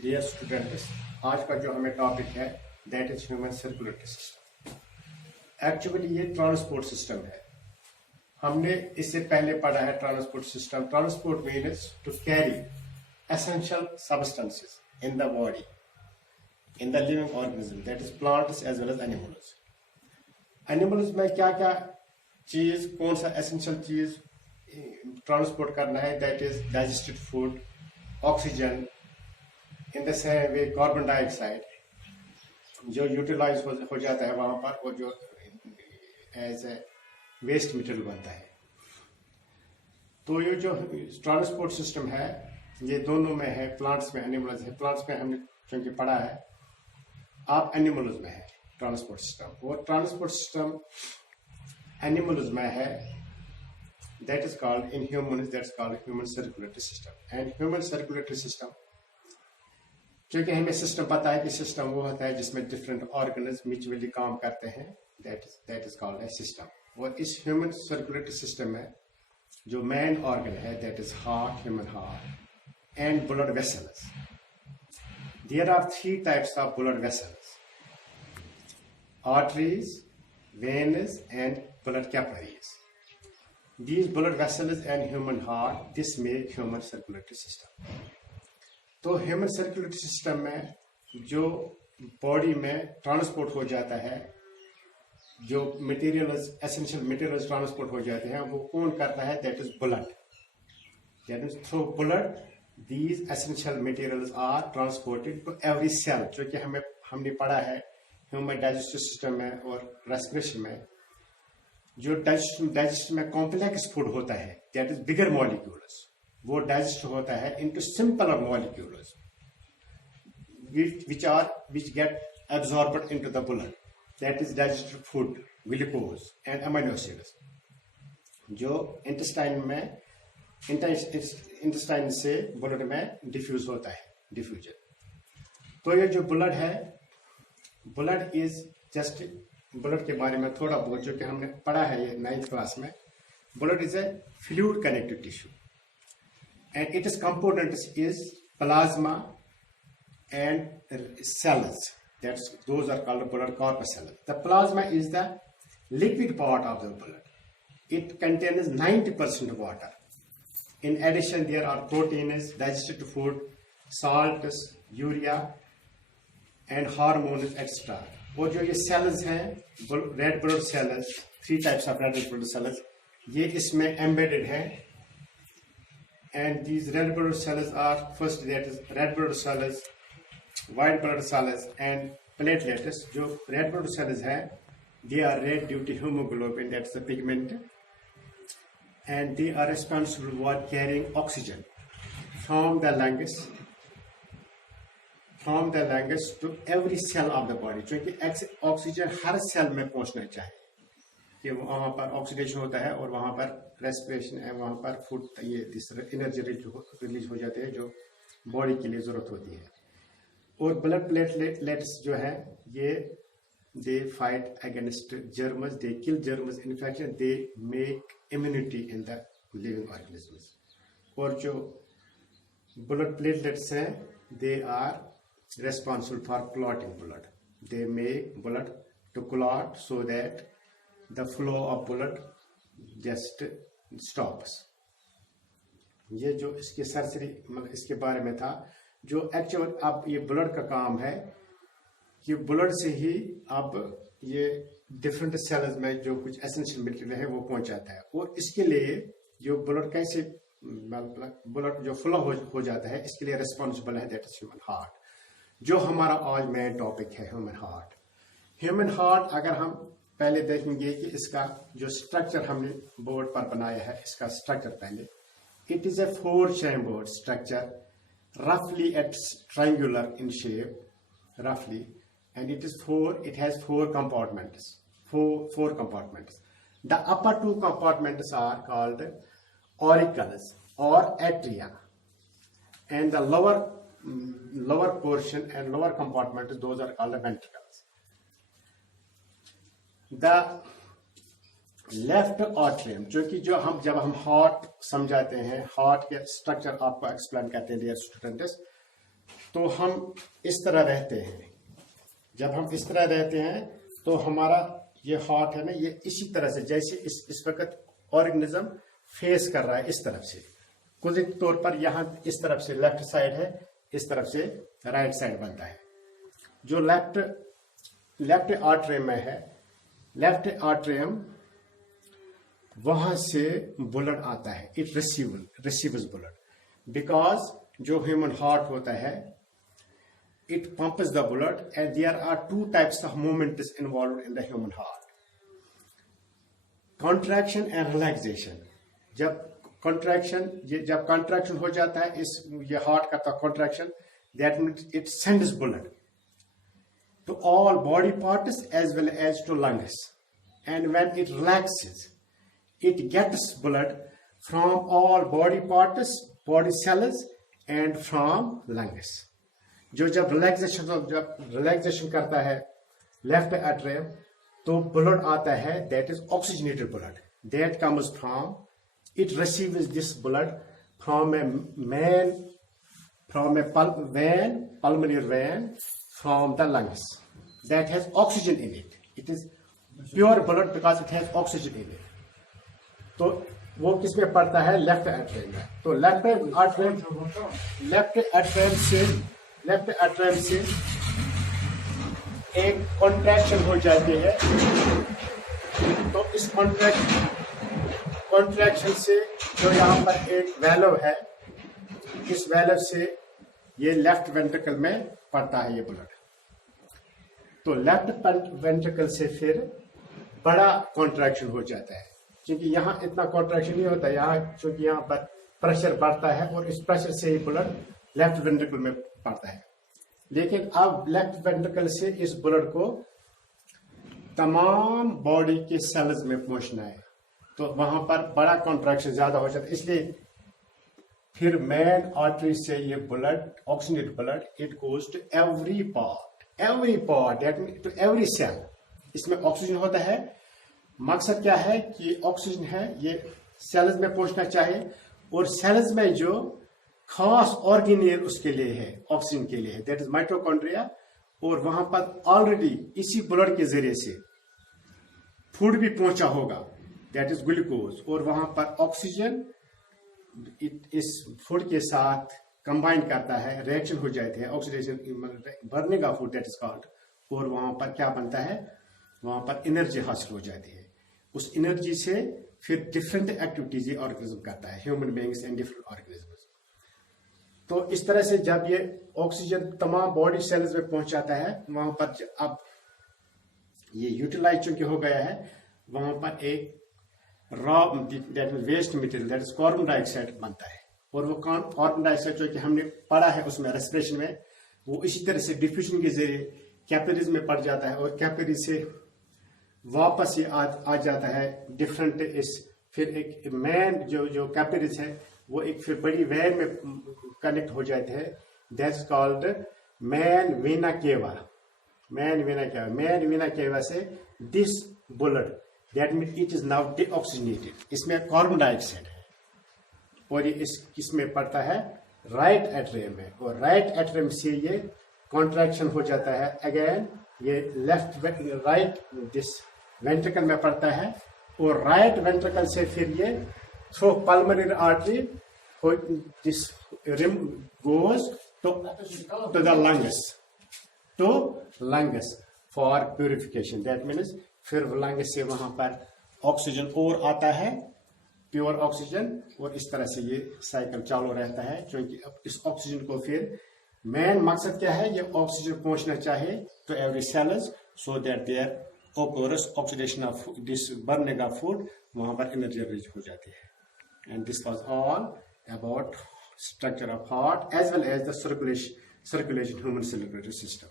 Dear students, आज का जो हमें टॉपिक है that is human circulatory system. Actually ये ट्रांसपोर्ट सिस्टम है। हमने इससे पहले पढ़ा है transport system. Transport means to carry essential substances in the body, in the living organism, that is plants as well as animals. Animals में क्या क्या चीज, कौन सा एसेंशियल चीज ट्रांसपोर्ट करना है, that is digested food, oxygen, in the same way carbon dioxide जो यूटिलाइज हो जाता है वहां पर, और जो एज ए वेस्ट मटेरियल बनता है। तो ये जो ट्रांसपोर्ट सिस्टम है ये दोनों में है, प्लांट्स में, एनिमल्स है। प्लांट्स में हमने क्योंकि पढ़ा है, आप एनिमल्स में है ट्रांसपोर्ट सिस्टम, और ट्रांसपोर्ट सिस्टम एनिमल्स में है, that is called in humans, that's called human circulatory system. And human circulatory system, क्योंकि हमें सिस्टम पता है कि सिस्टम वो होता है जिसमें डिफरेंट ऑर्गेनिज्म म्यूचुअली काम करते हैं, that is called a system. और इस ह्यूमन सर्कुलेटरी सिस्टम में जो मेन ऑर्गन है that is heart, human heart, and blood vessels. There are 3 types of blood vessels: arteries, veins, and blood capillaries. These blood vessels and human heart, this make human circulatory system. तो human circulatory system में जो body में transport हो जाता है, जो materials, essential materials transport हो जाते हैं, वो कौन करता है? That is blood. That is through blood these essential materials are transported to every cell. जो कि हमने पढ़ा है ह्यूमन डाइजेस्टिव सिस्टम में और रेस्पिरेशन में, जो डाइजेशन में कॉम्प्लेक्स फूड होता है, दैट इज बिगर मॉलिक्यूल्स, वो डाइजेस्ट होता है into simpler molecules which get absorbed into the blood, that is digested food, glucose and amino acids, जो इंटेस्टाइन से ब्लड में डिफ्यूज होता है, डिफ्यूजन। तो ये जो ब्लड है, ब्लड इज जस्ट, ब्लड के बारे में थोड़ा बहुत जो कि हमने पढ़ा है ये 9th क्लास में, blood is a fluid connective tissue and it is components is plasma and cells, those are called blood corpuscles. The plasma is the liquid part of the blood. It contains 90% water. In addition, there are proteins, digested food, salts, urea and hormones, etc. और जो ये cells हैं, red blood cells, 3 types of red blood cells, ये इसमें embedded है। And these red blood cells are, first that is red blood cells, white blood cells and platelets. जो red blood cells है, they are red due to haemoglobin, that's the pigment, and they are responsible for carrying oxygen from the lungs to every cell of the body। क्योंकि oxygen हर cell में पहुंचना चाहिए कि वहां पर ऑक्सीडेशन होता है और वहां पर रेस्पिरेशन है, वहां पर फूड, ये एनर्जी रिलीज हो जाती है जो बॉडी के लिए जरूरत होती है। और ब्लड प्लेटलेट्स जो है, ये they fight against germs, they kill germs, infection, they make immunity in the living organisms. और जो ब्लड प्लेटलेट्स हैं, they are responsible for clotting blood. They make blood to clot so that the flow of blood just stops. ये जो इसकी सरसरी, मतलब इसके बारे में था, जो एक्चुअल अब ये ब्लड का काम है कि ब्लड से ही अब ये डिफरेंट सेल्स में जो कुछ एसेंशियल मटेरियल है वो पहुंचाता है। और इसके लिए जो ब्लड कैसे, ब्लड जो फ्लो हो जाता है, इसके लिए रिस्पॉन्सिबल है दैट इज ह्यूमन हार्ट। जो हमारा आज मेन टॉपिक है ह्यूमन हार्ट। ह्यूमन हार्ट अगर हम पहले देखेंगे कि इसका जो स्ट्रक्चर हमने बोर्ड पर बनाया है, इसका स्ट्रक्चर पहले, it is a 4 chambered structure, रफली एट ट्रायंगुलर इन शेप, रफली, and it has 4 compartments, four compartments. The upper 2 compartments are called auricles or atria, and the lower portion and lower compartment, those are called the ventricles. The left atrium, जो हम जब हम heart समझाते हैं, heart के structure आपको explain करते हैं डियर स्टूडेंट्स, तो हम इस तरह रहते हैं। जब हम इस तरह रहते हैं तो हमारा ये हार्ट है ना, ये इसी तरह से जैसे इस वक्त ऑर्गेनिज्म फेस कर रहा है इस तरफ से, कुछ तौर पर यहाँ इस तरफ से लेफ्ट साइड है, इस तरफ से राइट साइड बनता है। जो लेफ्ट आर्टरियम में है, लेफ्ट आर्टरियम वहां से ब्लड आता है, इट रिसीव्स ब्लड, बिकॉज जो ह्यूमन हार्ट होता है it pumps the blood, and there are two types of movements involved in the human heart: contraction and relaxation. जब contraction हो जाता है, ये हार्ट करता है contraction, that means it sends blood to all body parts as well as to lungs, and when it relaxes it gets blood from all body parts, body cells, and from lungs. जब relaxation करता है left atrium, तो blood आता है, that is oxygenated blood, that comes from, it receives this blood from A pulmonary vein from the lungs that has oxygen in it. It is pure blood because it has oxygen in it. तो वो किस में पड़ता है? Left atrium में। तो left atrium से एक कॉन्ट्रैक्शन हो जाती है, तो इस कॉन्ट्रैक्शन से जो यहाँ पर एक वैल्व है, इस वैल्व से ये लेफ्ट वेंट्रिकल में पड़ता है ये ब्लड। तो लेफ्ट वेंट्रिकल से फिर बड़ा कॉन्ट्रैक्शन हो जाता है, क्योंकि यहाँ इतना कॉन्ट्रैक्शन नहीं होता, यहाँ क्योंकि यहाँ पर प्रेशर बढ़ता है और इस प्रेशर से ही ब्लड लेफ्ट वेंट्रिकल में पड़ता है। लेकिन अब लेफ्ट वेंट्रिकल से इस ब्लड को तमाम बॉडी के सेल्स में पहुंचना है, तो वहां पर बड़ा कॉन्ट्रैक्शन ज्यादा हो जाता है, इसलिए फिर मेन आर्टरी से ये blood, oxygenated blood, it goes to every part that mean to every cell. इसमें ऑक्सीजन होता है, मकसद क्या है कि ऑक्सीजन है ये सेल्स में पहुंचना चाहिए, और सेल्स में जो खास ऑर्गेनेल उसके लिए है, ऑक्सीजन के लिए है, दैट इज माइटोकॉन्ड्रिया, और वहां पर ऑलरेडी इसी ब्लड के जरिए से फूड भी पहुंचा होगा, दैट इज ग्लूकोज, और वहां पर ऑक्सीजन इस फूड के साथ कंबाइन करता है, रिएक्शन हो जाती है, oxidation burning of food that is called, और वहां पर क्या बनता है, वहां पर एनर्जी हासिल हो जाती है। उस एनर्जी से फिर डिफरेंट एक्टिविटीज ऑर्गेनिज्म करता है, human beings and different organism. तो इस तरह से जब ये ऑक्सीजन तमाम बॉडी सेल्स में पहुंचाता है, वहां पर अब ये यूटिलाइज चूंकि हो गया है, वहां पर एक raw that mean waste material that is carbon dioxide बनता है, और वो कार्बन डाइऑक्साइड जो कि हमने पढ़ा है उसमें रेस्पिरेशन में, वो इसी तरह से डिफ्यूजन के जरिए कैपिलरीज में पड़ जाता है, और कैपिलरी से वापस ये आ जाता है डिफरेंट इस, फिर एक मेन जो कैपिलरीज है वो एक फिर बड़ी वेन में कनेक्ट हो जाते हैं, that's called main vena cava से this blood that mean it is now deoxygenated, इसमें कार्बन डाइऑक्साइड है, और ये इसमें पड़ता है राइट एट्रियम में, और राइट एट्रियम से ये कॉन्ट्रैक्शन हो जाता है, अगेन ये राइट दिस वेंट्रिकल में पड़ता है, और राइट वेंट्रिकल से फिर ये through pulmonary artery this rim goes to the lungs for purification. That means फिर lungs से वहां पर ऑक्सीजन और आता है, प्योर ऑक्सीजन, और इस तरह से ये साइकिल चालू रहता है, क्योंकि अब इस ऑक्सीजन को फिर मेन मकसद क्या है, ये ऑक्सीजन पहुंचना चाहिए to every cells so that there occurs oxidation of this burning of food, वहां पर एनर्जी रिलीज हो जाती है। And this was all about structure of heart as well as the circulation human circulatory system.